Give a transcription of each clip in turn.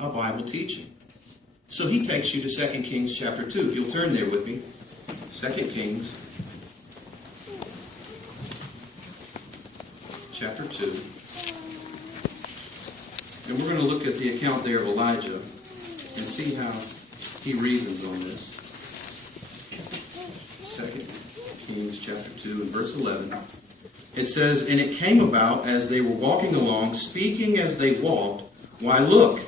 a Bible teaching. So he takes you to 2 Kings chapter 2. If you'll turn there with me. 2 Kings chapter 2. And we're going to look at the account there of Elijah and see how he reasons on this. 2 Kings chapter 2 and verse 11. It says, "And it came about as they were walking along, speaking as they walked, why look,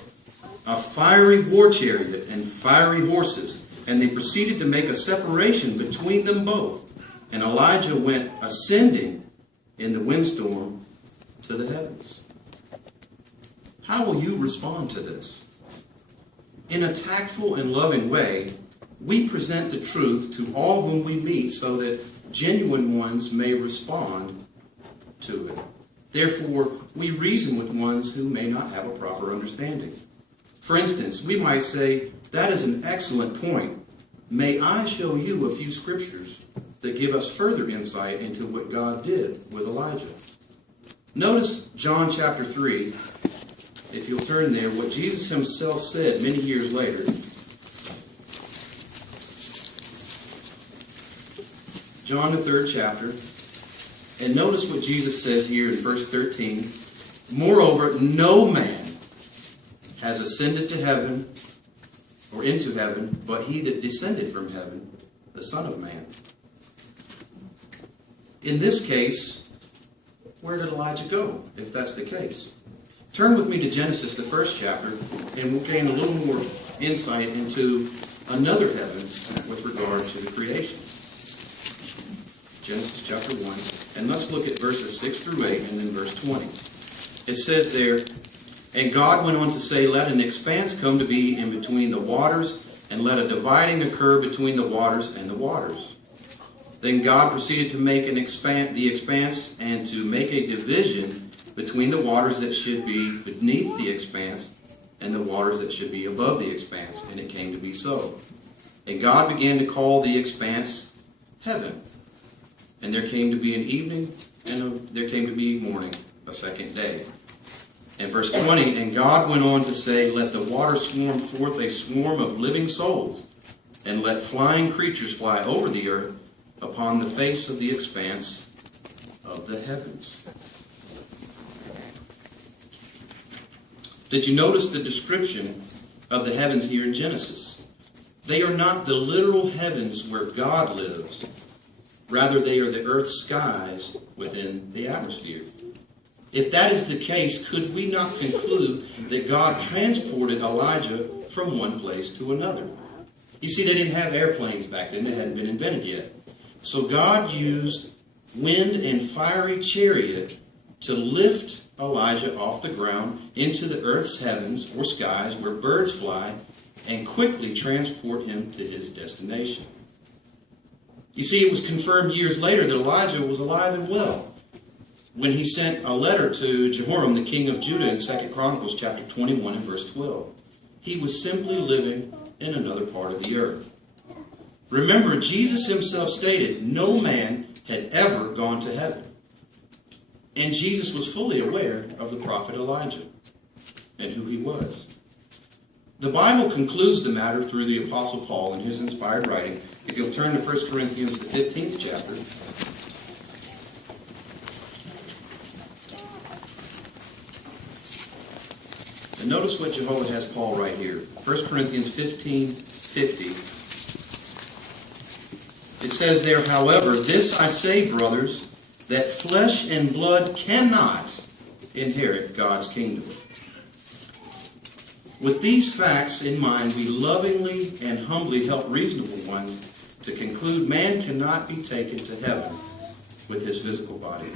a fiery war chariot and fiery horses, and they proceeded to make a separation between them both. And Elijah went ascending in the windstorm to the heavens." How will you respond to this? In a tactful and loving way, we present the truth to all whom we meet so that genuine ones may respond to it. Therefore, we reason with ones who may not have a proper understanding. For instance, we might say, "That is an excellent point. May I show you a few scriptures that give us further insight into what God did with Elijah?" Notice John chapter 3, if you'll turn there, what Jesus himself said many years later. John the 3rd chapter, and notice what Jesus says here in verse 13. "Moreover, no man has ascended to heaven, or into heaven, but he that descended from heaven, the Son of Man." In this case, where did Elijah go, if that's the case? Turn with me to Genesis, the 1st chapter, and we'll gain a little more insight into another heaven with regard to the creation. Genesis chapter 1, and let's look at verses 6 through 8, and then verse 20. It says there, "And God went on to say, Let an expanse come to be in between the waters, and let a dividing occur between the waters and the waters. Then God proceeded to make the expanse, and to make a division between the waters that should be beneath the expanse, and the waters that should be above the expanse. And it came to be so. And God began to call the expanse heaven. And there came to be an evening, and there came to be morning, a second day." And verse 20, "And God went on to say, Let the water swarm forth a swarm of living souls, and let flying creatures fly over the earth upon the face of the expanse of the heavens." Did you notice the description of the heavens here in Genesis? They are not the literal heavens where God lives. Rather, they are the earth's skies within the atmosphere. If that is the case, could we not conclude that God transported Elijah from one place to another? You see, they didn't have airplanes back then. They hadn't been invented yet. So God used wind and fiery chariot to lift Elijah off the ground into the earth's heavens or skies where birds fly and quickly transport him to his destination. You see, it was confirmed years later that Elijah was alive and well when he sent a letter to Jehoram, the king of Judah, in 2 Chronicles chapter 21 and verse 12. He was simply living in another part of the earth. Remember, Jesus himself stated no man had ever gone to heaven. And Jesus was fully aware of the prophet Elijah and who he was. The Bible concludes the matter through the Apostle Paul in his inspired writing. If you'll turn to 1 Corinthians, the 15th chapter. And notice what Jehovah has Paul right here. 1 Corinthians 15:50. It says there, "However, this I say, brothers, that flesh and blood cannot inherit God's kingdom." With these facts in mind, we lovingly and humbly help reasonable ones to conclude man cannot be taken to heaven with his physical body.